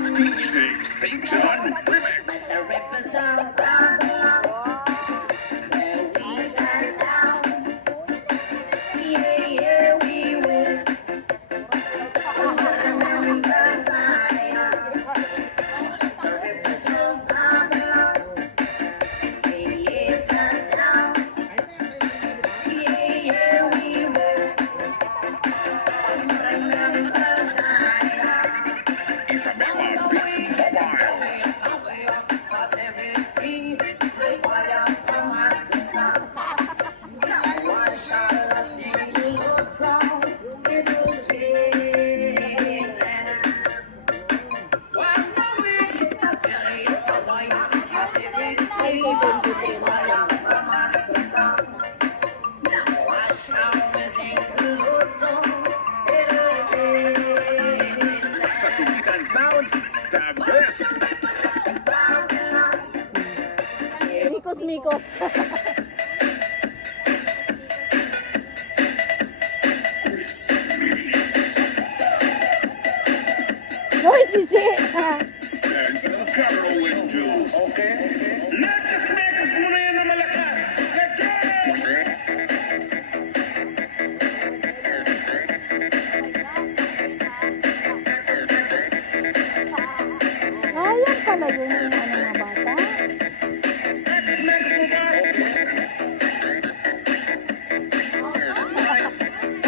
is DJ St. John Remix. Isabella Beats Mobile. Kasubikan Sounds, the best. Mikos. Hoy, sisi! As the Carol Angels. Okay. Mekas mo na yan na malakas. Let's go! Ayan pala yun yung mga bata.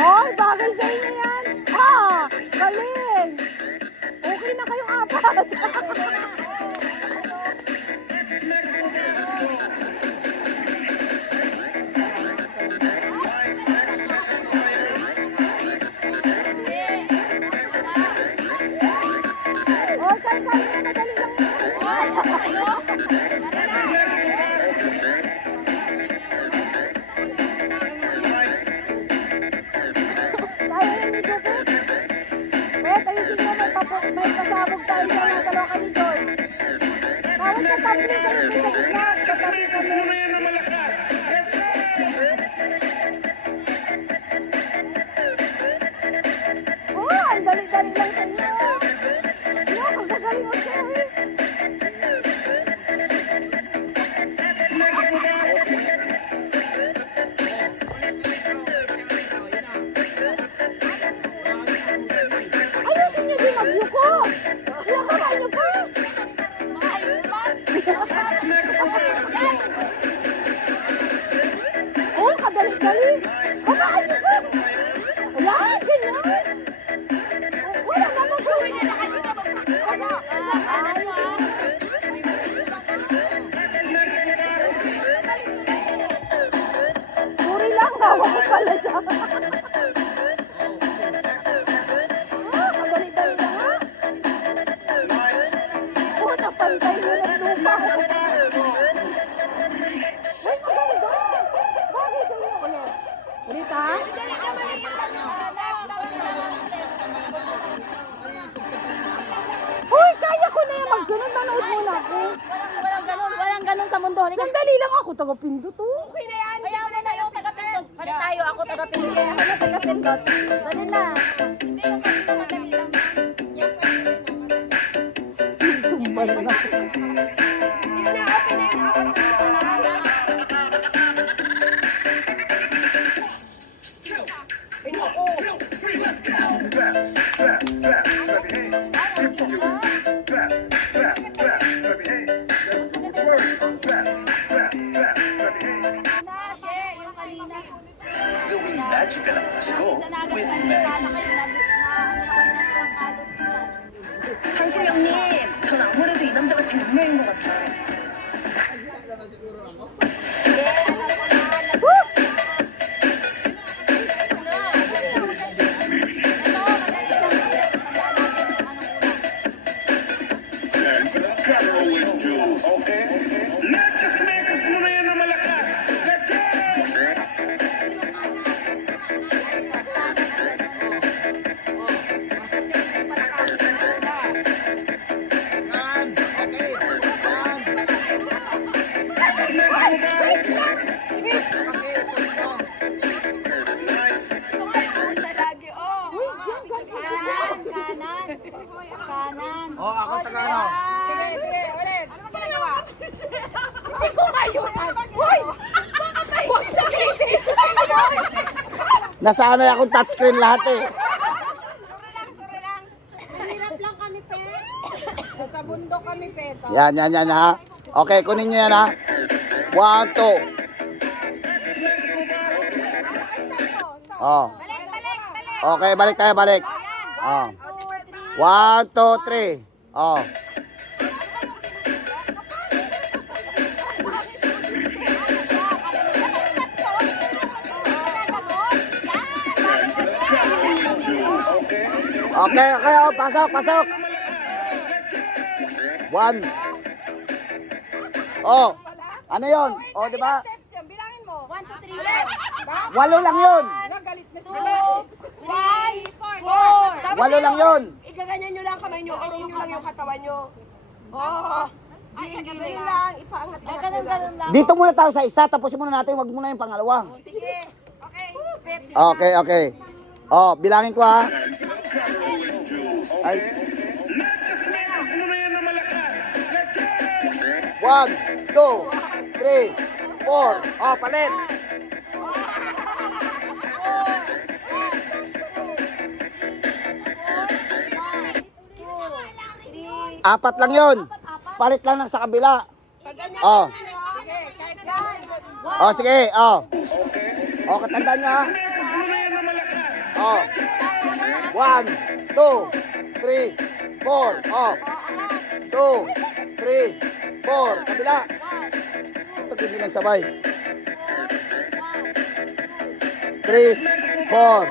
Hoy, bagay sa inyo yan! Ah! Galing! Okay na kayong apat! Oh, kan madali lang tayo rin ni Joseph. Ayusin nyo, may pasabog tayo sa mga dalawa kami doon. Bawal sa tabi kayo sa gitna. Sa tabi kami. Oh, ang dali-dali lang sa inyo. Yeah, ang gagaling mo siya eh. Ayusin nyo din mag-yuko. Ilang kamay nyo pa. Oh, kadali-dali. Kamay nyo pa. Ayan, ganyan. Wala naman po. Puri lang, gawa ko pala siya. Kadali-dali na nga. Oh, napantay mo ng lupa. Uy, maganda. Bagay sa inyo ulit. Ulit ha? Uy, kaya ko na yung magsunod. Manood muna ako. Walang ganun sa mundo. Sandali lang ako, taga-pindot oh. Okay na yan. Kaya mo na yung taga-pindot. Pali tayo, ako taga-pindot. Ako na taga-pindot. Dali na. Hindi yung kanina madali lang. Sumbal na. Hindi na, open na yun. Ako na dito na. Yung kanina. Gawing magical ang Pasko with Maggie. 사실 형님, 전 아무래도 이 남자가 제 운명인 것 같아요. As the Carol Angels. Okay. Mekas mo na yan na malakas. Let's go! Kanan. Oh, ako taga ano? Sige, sige, ulit. Ano ba ginagawa? Hindi ko ngayunan. Hoy! Huwag sabihin! Nasanay akong touchscreen lahat eh. Sure lang. Mahirap lang kami, Pet. Sa bundok kami, Peto. Yan ha. Okay, kunin nyo yan ha. 1, 2. Oh. Balik, balik, balik. Okay, balik tayo, balik. Oh. 1, 2, 3. Oh. That's the carol angels. Okay. Okay, oh, pasok. 1. Oh. Ano 'yon? Oh, di ba? Steps yun, bilangin mo. 1, 2, 3, left. 8 lang 'yon. Galit na 2, sila. 3, 4. 8 lang 'yon. Igaganyan nyo lang kamay nyo, ganyan nyo lang yung katawan nyo. Oo. Giling lang, ipaangat Ganun lang. Dito muna tayo sa isa, tapusin muna natin, wag muna yung pangalawa. Sige. Okay. Pet. Okay. Oh, bilangin ko ha. That's the carol angels. Ay, Mekas muna yan na malakas. Let's go! 1, 2, 3, 4. Oh, palit. Apat lang 'yon. Palit lang ng sa kabila. Oh. Sige, kahit yan. Oh, sige. Oh. Oh, katandaan niya ha. Mekas muna yan na malakas. Oh. 1, 2, 3, 4. Oh. 2, 3, 4. Kabila. Ito hindi nagsabay. 3, 4.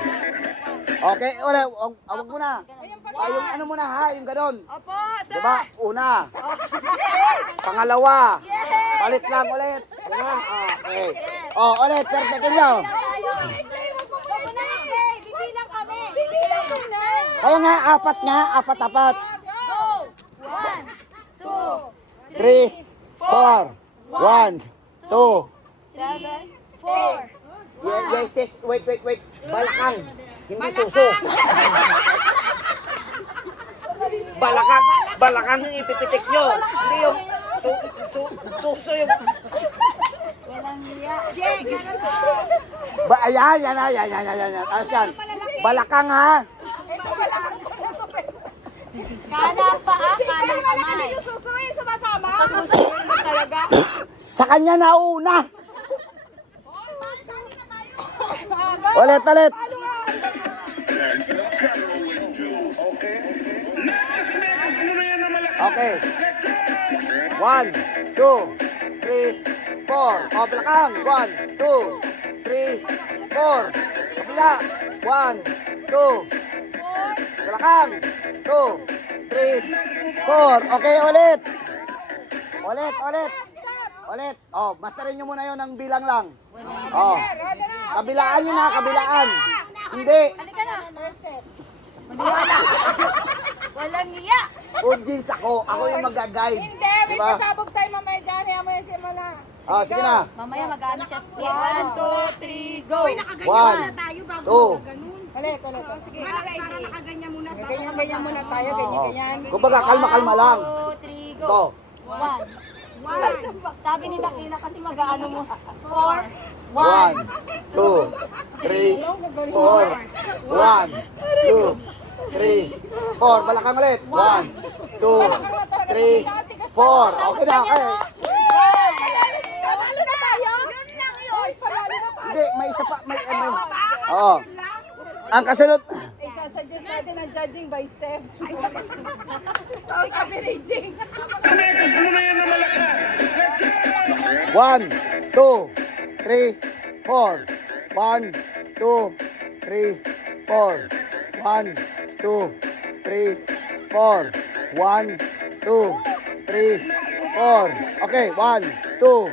Okay, ulit. Awag mo na. Yung ano muna ha, yung ganon. Opo, sir. Diba? Una. Pangalawa. Palit lang ulit. Diba? Okay. Oh, ulit. Perfectin nyo. Huwag mo na lang, Play. Bibilang kami. Kaya nga, apat. Go. 1, 2, 3, 4. 1, 2. 7, 4. Yes. Wait. Balakang. Hindi suso. Balakang yung ipipitik nyo. Hindi yung suso yung... Walang hiya. Ayan. Ayos yan. Balakang ha. Kanan paa, kanan kamay. Yung susuin, sumasama. Talaga. Sa kanya nauna. Ulit. That's the carol angels. Okay. Mekas muna yan na malakas. Okay. 1, 2, 3, 4. O, balakang. 1, 2, 3, 4. Kapila. 1, 2. Balakang. 2, 3, 4. Okay, ulit. Ulit. Oh, masterin nyo muna yun ng bilang lang. Oh. Kabilaan yun ha, kabilaan. Hindi. Halika na. First step. Walang hiya. Audience ako. Ako yung mag-guide. Hindi, may Diba? pasabog tayo mamaya dyan. Hayaan mo yung simula. Oh, sige na. Mamaya mag-ano siya. 1, 2, 3, go. 1, 2. Ulit. Sige. Para nakaganyan muna. Ganyan muna tayo. Ganyan. Kumbaga, kalma-kalma lang. 2, 3, go. Go. 1. Sabi ni Dakina kasi mag-ano mo. 4. 1, 2, 3, 4. 1, 2, 3, 4. Balakang ulit. 1, 2, 3, 4. Okay na, okay. Panalo na tayo? Yun lang yun. Panalo na tayo. Hindi, may isa pa. Oo. Ang kasunod. Isasuggest natin ang judging by steps. Tapos averaging. Mekas muna yan na malakas. Let's go! 1, 2, 3, 4. 1, 2, 3, 4. 1, 2, 3, 4. 1, 2, 3, 4. Okay, 1, 2.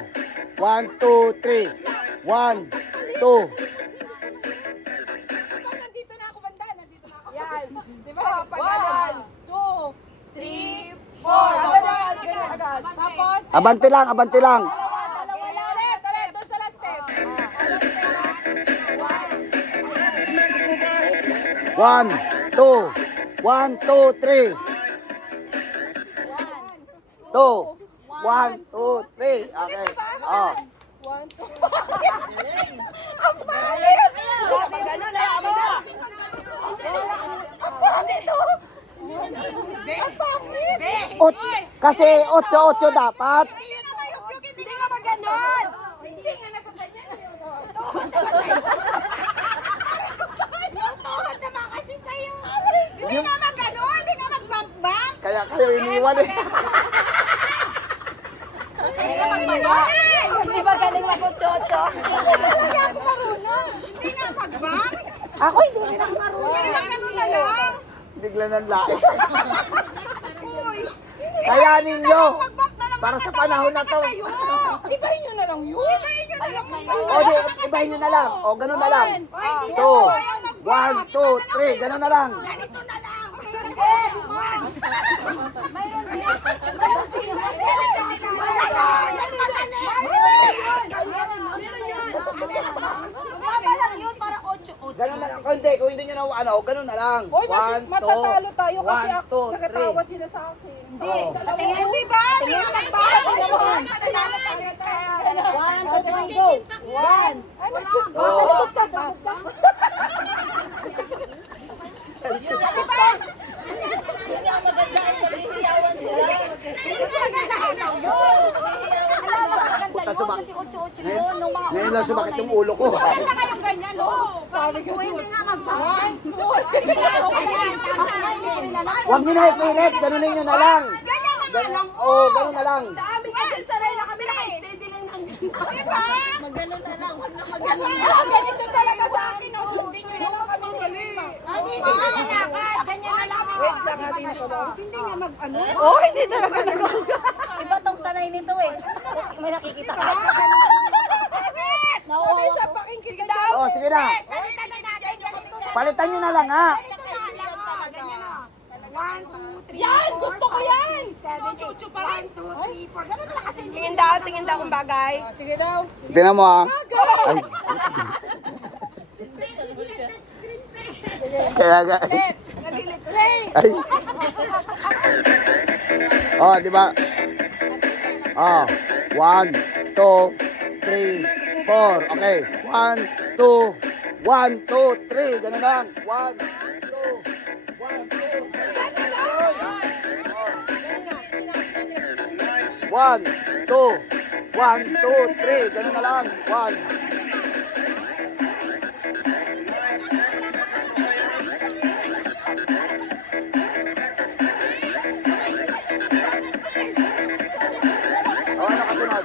1, 2, 3. 1, 2. Nandito na ako banda. Yan. Di ba? 1, 2, 3, 4. Agad. Tapos, Abante lang. dalawa. Ulit. Doon sa last step. 1, 2. 1, 2, 3. 1, 2, 3. Okay. Oh. Ganun na ako. Kasi 8-8 dapat. Hindi naman ganun. Hindi nga nagkaganyan. Tuhod naman kasi sa'yo. Hindi naman ganun. Hindi nga magbambang. Kaya kayo iniwan eh. Hindi nga magbambang. Hindi ba galing mag-chocho? Hindi ako marunong. Hindi nga magbang. Ako hindi rin ako marunong. Hindi naman ganun na lang. Bigla ng lain. Kaya ninyo. Para sa panahon na to. Ibahin nyo na lang yun. O di, ibahin nyo na lang. O, ganun na lang. 2, 1, 2, 3. Ganun na lang. Ganito na lang. Ganun na lang. Kung hindi nyo na ano, ganun na lang. Oy, 1, 2, matatalo tayo kasi 1, 2, nakatawa 3. sila sa akin. Hindi. Hindi ba? Hindi nga magbang. One. Ay, sabog ka, sabog ka. Puta sumakit. Ocho-ocho yun, nung mga Ngayon lang sumakit yung ulo ko. yung ganyan, no? Sabi ko, Hindi nga magbang. Huwag nyo na ipilit. Ganunin nyo na lang. Ganyan na lang. Oo, ganun na lang. Sa amin kasi sanay na kami naka-steady lang ng diba? Magano na lang, huwag na magano. ganito talaga sa akin. Oh, sundin nyo yung kami nilima. Hindi na lalakad. Ganyan na lang. Wait lang, hatiin ko ba? Hindi nga mag-ano. Oh, hindi talaga nagawa. Iba tong sanay nito eh. May nakikita ka. Sabi sa pakinggan daw. Oh, sige na. Palitan na natin. Ganito na. Palitan nyo na lang ha. Ganyan na. 1, 2, 3, Yan, gusto ko yan. 7, 8, pa rin. 2, 3, 4. Ganun na kasi. Tingin daw kung bagay. Sige daw. Tingnan mo ha. Ay. Kaya ga. Ay. Oh, di ba? Oh, 1, 2, 3, 4. Okay. 1, 2, 1, 2, 3. Ganun lang. 1, 2, 1, 2, 1, 2, 1, 2, 3. Ganun na lang. 1. O, ano kasunod?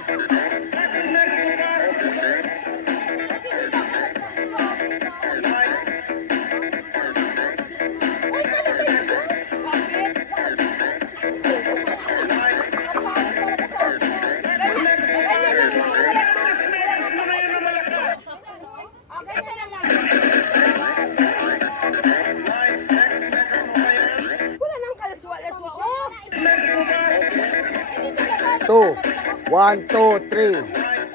Wala nang kalaswa-laswa. 2, 1, 2, 3.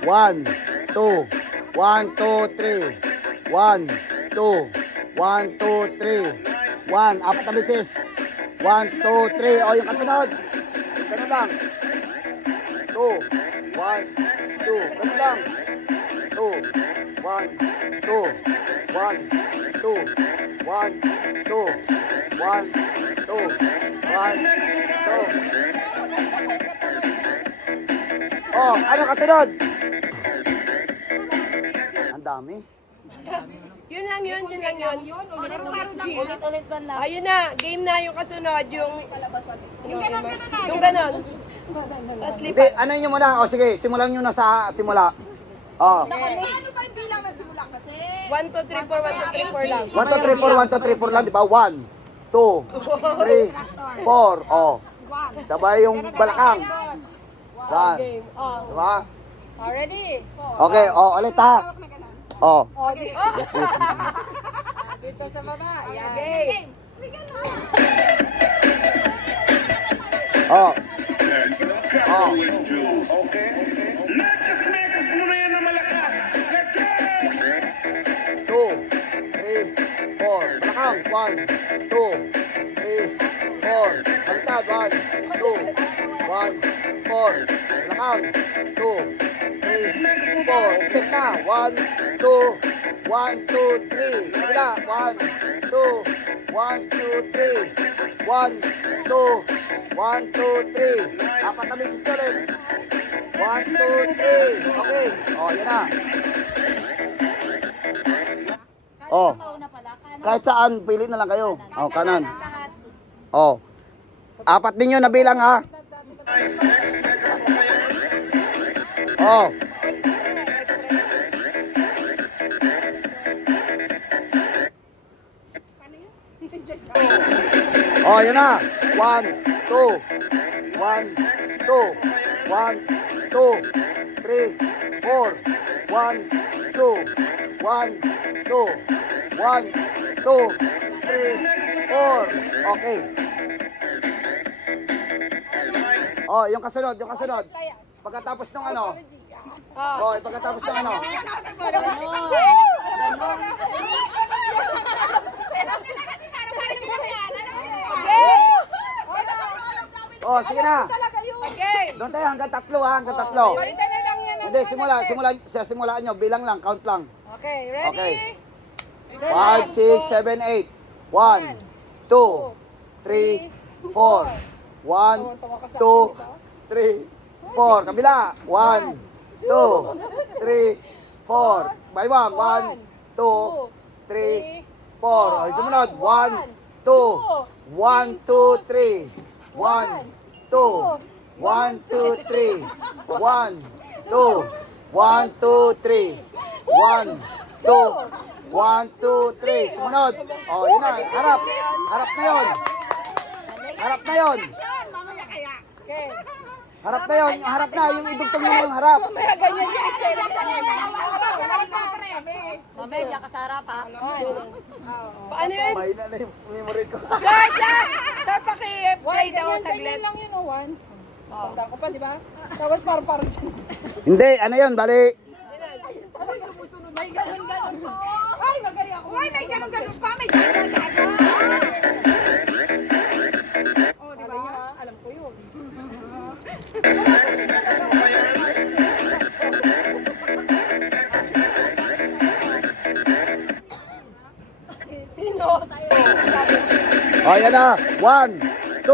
1, 2, 1, 2, 3. 1, 2, 1, 2, 3. 1, apat na beses. 1, 2, 3. O, yung kasunod. Ganun lang. 2, 1, 2. Ganun lang. 2, 1, 2. 1, 2, 1, 2. 1, 2, 1, 2. Oh, ano kasunod? Ang dami. Yun lang yun. Ulit-ulit ba lang? Ayun na, game na yung kasunod, yung ganon. Tapos Hindi, lipat. ano nyo muna? O sige, simulan nyo na sa simula. Oh. Paano ba yung bilang na simula kasi? 1, 2, 3, 4, 1, 2, 3, 4 lang. 1, 2, 3, 4, 1, 2, 3, 4 lang, di ba? 1, 2, 3, 4. Oh. Sabay yung balakang. 1. Game. Oh, Diba? already. Okay, oh, ulit ha. Oh. Oh, dito sa baba. Yan. Game. Oh. That's the Carol Angels. Okay. Mekas mo na yan na malakas. Let's go! 2, 3, 4. Balakang. 1, 2, 3, 4. Baliktad. 1, 2, 1, 4. Lakang. 2, 3, 4. Step na. 1, 2, 1, 2, 3. Kabila. 1, 2, 1, 2, 3. 1, 2, 1, 2, 3. Apat na misis ko ulit. 1, 2, 3. Okay. Oh, yan na. Oh. Kahit saan, pili na lang kayo. Oh, kanan. Oh. Apat ninyo na bilang ha. Oh. Oh, yan na. 1, 2. 1, 2. 1, 2. 3, 4. 1, 2. 1, 2. 1, 2, 3, 4. Okay. Oh, yung kasunod. Pagkatapos ng ano? Oh, pagkatapos ng ano? Oh, sige na. Doon tayo hanggang 3 ha, hanggang 3. Hindi, simulaan nyo, bilang lang, count lang. Okay, ready? Okay. 5, 6, 7, 8. 1, 2, 3, 4. 1, 2, 3, 4. Kabila. 1, 2, 3, 4. Baywang. 1, 2, 3, 4. Okay, sumunod. 1, 2, 1, 2, 3. 1, 2, 1, 2, 3. 1, 2, 1, 2, 3. 1, 2, 1, 2, 3. Sumunod. Oh, yun na. Harap. Harap na yun. Harap na yun. Okay. Harap na yun. Harap na. Yung idugtong mo na yung harap. Mamaya ganyan yung Estela. Mamaya, diyan ka sa harap ha. Paano yun? Mahina na yung memory ko. Sir, paki-play daw saglit. Ganyan lang yun, 1. Tanda ko pa, di ba? Tapos parang dyan. Hindi. Ano yun? Bali. Ay, magaling ako. Ay, may ganun pa. May ganun. Oh, di ba? Alam ko yun. Sino? Oh, yan na. 1, 2,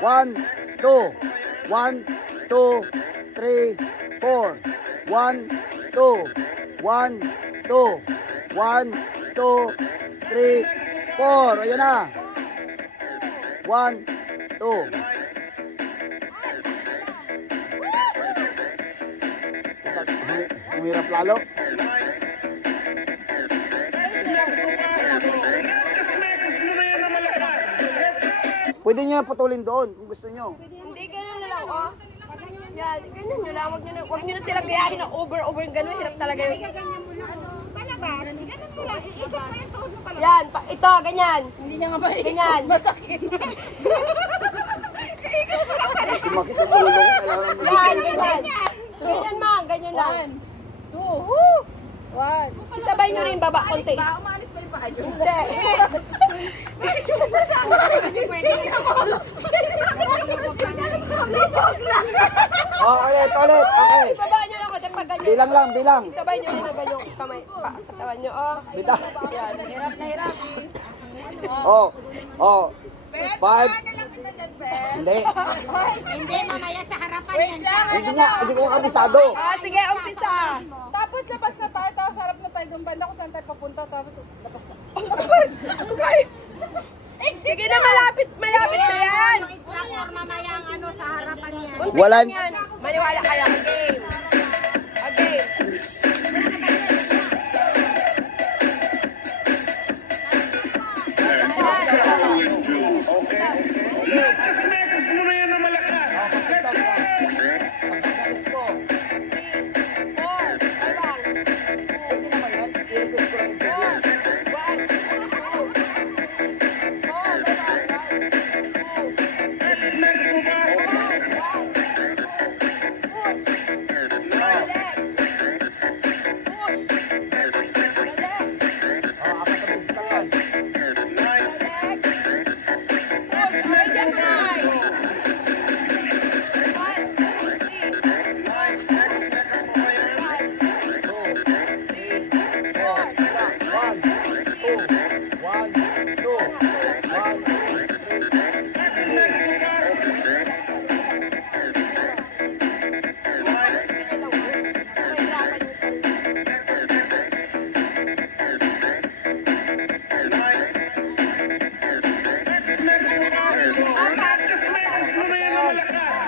1, 2, 1, 2, 3, 4. 1, 2, 1, 2, 1, 2, 3, 4. O, yan na. 1, 2. Humirap lalo. Pwede niya putulin doon kung gusto niyo. Hindi, ganun na lang, oh. Yan, ganun nyo lang. Huwag nyo na sila gayahin na over, ganun. Hirap talaga yun. Palabas, ganun mo lang. Ikot pa yung tuhod mo palabas. Yan, ito, ganyan. Hindi niya nga ba ganyan. Masakit. Sumakit ang ulo ko. Kailangan mo. Yan, ganyan. Ganyan, ma. Ganyan lang. 1, 2, 1. Isabay nyo rin baba konti. Umalis ba yung paa nyo? Hindi. Oh, ulit. Okay. Ibaba nyo lang konti pag ganyan. Bilang lang, bilang. Isabay nyo rin agad yung kamay, katawan nyo. Oh. Bita. Yan, hirap na hirap. Oh. 5. Hindi. Hindi, mamaya sa harapan yan. Hindi ko kabisado. Sige, umpisa. Tapos labas na tayo, tapos harap na tayo doon banda kung saan tayo papunta, tapos labas na. Sige na, malapit na yan. Yung instructor mamaya ang ano sa harapan yan. Walan. Yan, maniwala kayo. Again. Mekas mo na yan na malakas.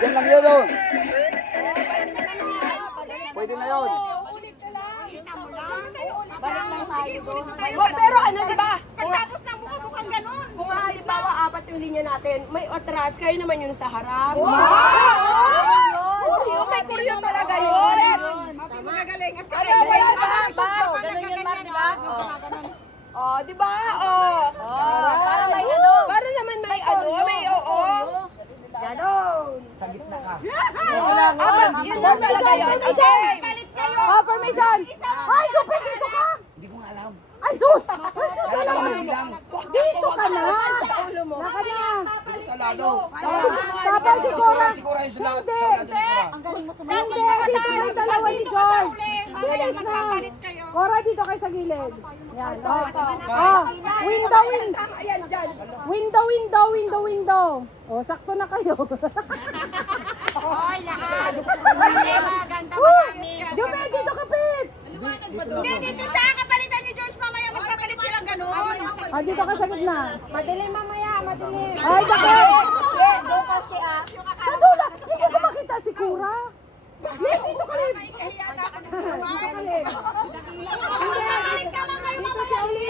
Yan lang yun, oh. Pwede na yun. Pero ano, di ba? Pagtapos ng mukhang ganun. Kung halimbawa, 4 yung linya natin, may atras, kayo naman yun sa harap. Yung may kuryo talaga yun. Magagaling. At kaya ba yun? Ganun yun, Mar, di ba? Oh, di ba? Oh. Para may ano. Para naman may ano, may oo. Sa gitna ka. Yun lang talaga yun. Okay. Oh, formation! Ay, Sophie, dito ka! Hindi ko nga alam. Ay, sus! Kaya ka naman bilang. Dito ka na! Sa ulo mo. Naka na! Dito sa lado. Tapos si Cora! Siguro yung sa lado. Sa lado ni Cora. Hindi, dito yung dalawa ni George! Bilis na! Cora, dito kayo sa gilid. Yan, oh. Window, Tama yan, dyan. window. Oh, sakto na kayo. Hoy, lahat. Jume, dito kapit! Dito siya, kapalitan ni George mamaya. Magpapalit silang ganun. Ah, dito ka sa gitna. Madilim mamaya, madilim. Ay, bakit? Doon ka siya. Sa dula! Hindi ko makita si Cora. Len, dito ka rin.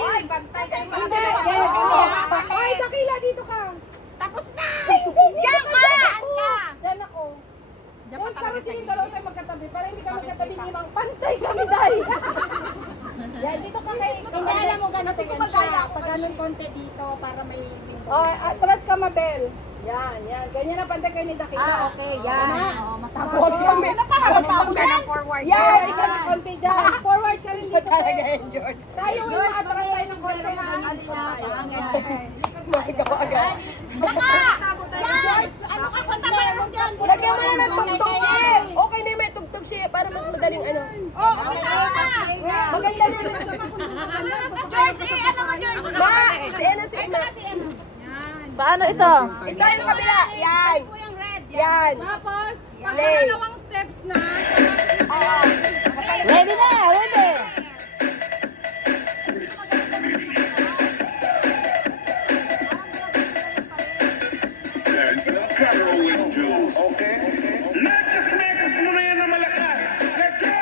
Hoy, bantay kayo. Ay, Dakila, dito ka. Tapos na! Yan Yan ka! Diyan ako. Diyan pa talaga sa gilid. Dalawa tayo magkatabi. Para hindi ka magkatabi ni Mang. Pantay kami dahil. Yan, dito ka kay... Hindi alam mo ganito yan siya. Pag ganun konti dito para may window. Oh, atras ka, Mabel. Yan. Ganyan ang pantay kayo ni Dakila. Okay, yan. Oo, masama. Huwag kami. Napakalampang ka ng forward. Yan, ikaw na konti dyan. Forward ka rin dito. Talaga yun, George. Tayo yung atras tayo ng konti ha. George, ano ka sa tabi mo dyan? Lagyan mo na ng tugtog siya. Okay na yung may tugtog siya para mas madaling ano. Oh, masama na. Maganda na yun. George, ano mo George? Ma, si Ana, si Ana. Paano ito? Ito yung kabila. Yan. Yan. Tapos, Lay. pagkakalawang steps na. Ready na, ready. There's a Carol Windows. Okay. Mekas mo na yan na malakas. Let's go!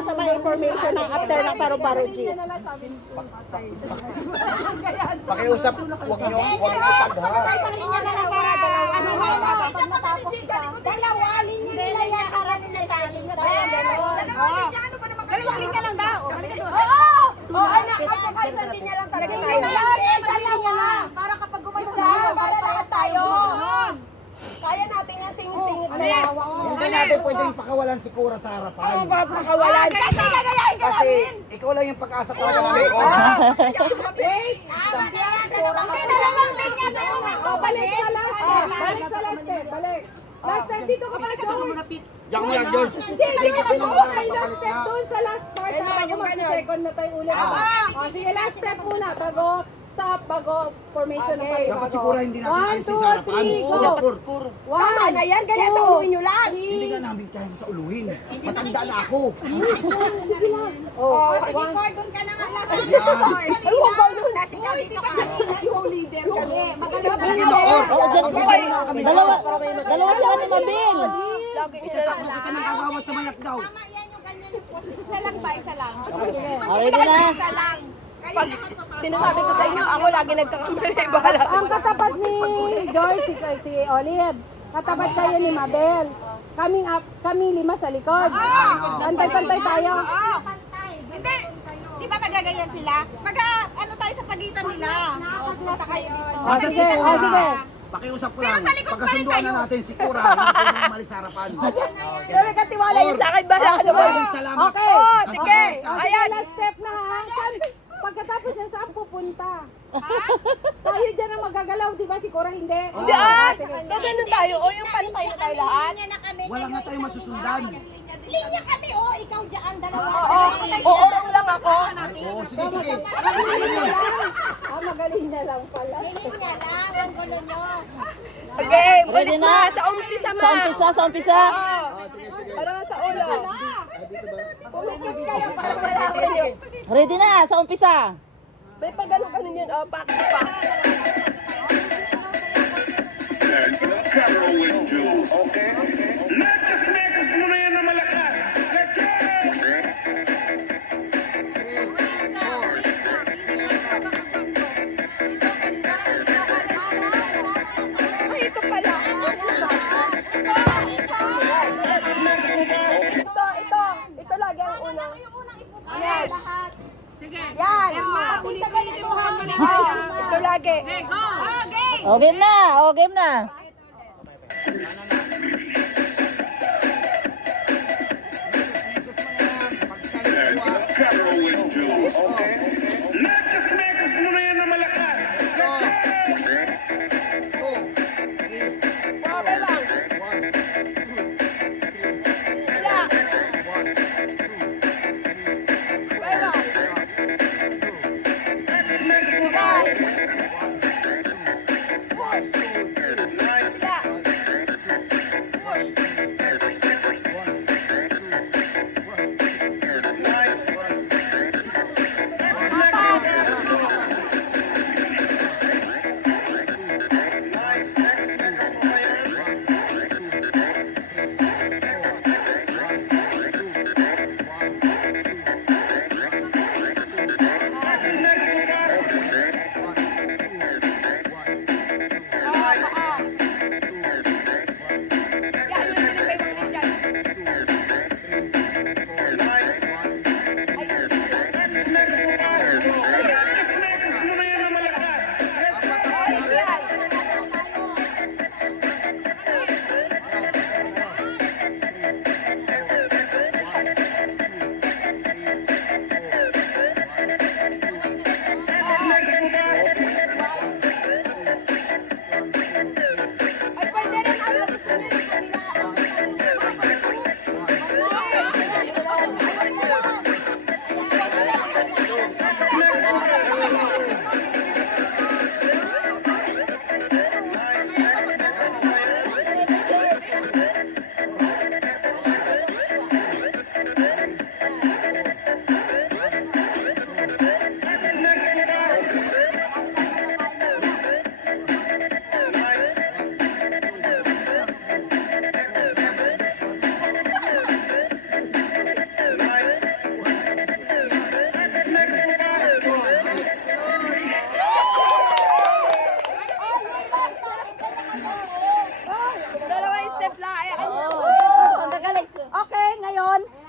Sa may information ng after ng paru-paro G. Pakiusap, huwag niyo pag ha. Isang linya na lang para pag matapos isa. Dalawa, linya nila yan para nila dito. Dalawang linya lang daw. Oo, anak, magkakaisang linya lang talaga tayo. Isang linya lang. Para kapag Isa, para lahat tayo. Kaya natin yan, singit-singit na lang. Hindi natin pwedeng pakawalan si Cora sa harapan. Pakawalan. Kasi gagayahin ka Kasi namin. ikaw lang yung pag-asa talaga namin. Wait! Hindi na lang linya pero window Balik sa last step. Balik sa last step. Balik. Last step, dito ka pa, George. Diyan mo yan, George. Hindi, George, dito ka kay last step doon sa last part. Bago mag-second na tayo ulit. Sige, last step muna. Bago stop, bago formation na tayo. Dapat siguro hindi natin 1, alisin 2, sa harapan. 3, go! Tama na yan, kaya sa ulo nyo lang. Hindi nga namin kaya sa uluhin. Matanda na ako. Sige lang. Oh, Sige, Cor, doon ka na nga last. Yan. Ay, huwag ka Ikaw leader kami. Magaling ka Sige, na. doktor. Oo, dyan. Dalawa sila ni Mabil. Lagi nila lang. Nagagawat sa mayap daw. Isa lang ba? Isa lang. Ready na? Isa lang. Pag sinasabi ko sa inyo, ako lagi nagkakamali. Bahala sa Ang katapat ni George, si Olive. Katapat kayo ni Mabel. Kaming lima sa likod. Pantay-pantay tayo. Hindi. Di ba magaganyan sila? Ano tayo sa pagitan nila? Punta kayo. Basan si Sige, Cora. sige. Pakiusap ko lang. sa likod pa rin Pagkasunduan na kayo. natin si Cora. Hindi pwede umalis sa harapan. Grabe ka tiwala yun sa akin. Bahala ka naman. Maraming salamat. Okay. Oh, sige. Ayan. Last step na ha. Pagkatapos yan, saan pupunta? Tayo dyan ang magagalaw, di ba? Si Cora hindi. Hindi ganun tayo. O yung pantay na tayo lahat. Linya na kami. Wala nga tayong masusundan. Linya kami, oh. Ikaw dyan, dalawa. Oo lang ako. Oo, sige, sige. Magaling niya lang pala. Linya lang, ang gulo nyo. Okay, Ready ulit na? na. Sa umpisa ma. Sa umpisa. Para sa ulo. Pumikit kayo para malaman nyo. Ready na, sa umpisa. May pagano-ganon yun. O, pak. That's Carol and Jules. Okay. Mekas muna yan na malakas. Let's go! Ay, ito pala. Ito lagi ang una. Yan. Sige. Yan. Ito lagi. O, game na. O, game na. That's Carol and Jules. Okay. Mekas muna yan na malakas. Okay lang. Wala.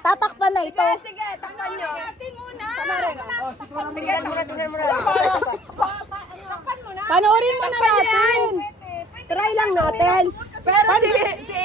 tatakpan na ito. Sige, sige, takpan nyo. Sige, takpan mo na. Panoorin mo na natin. Try lang natin. Pero si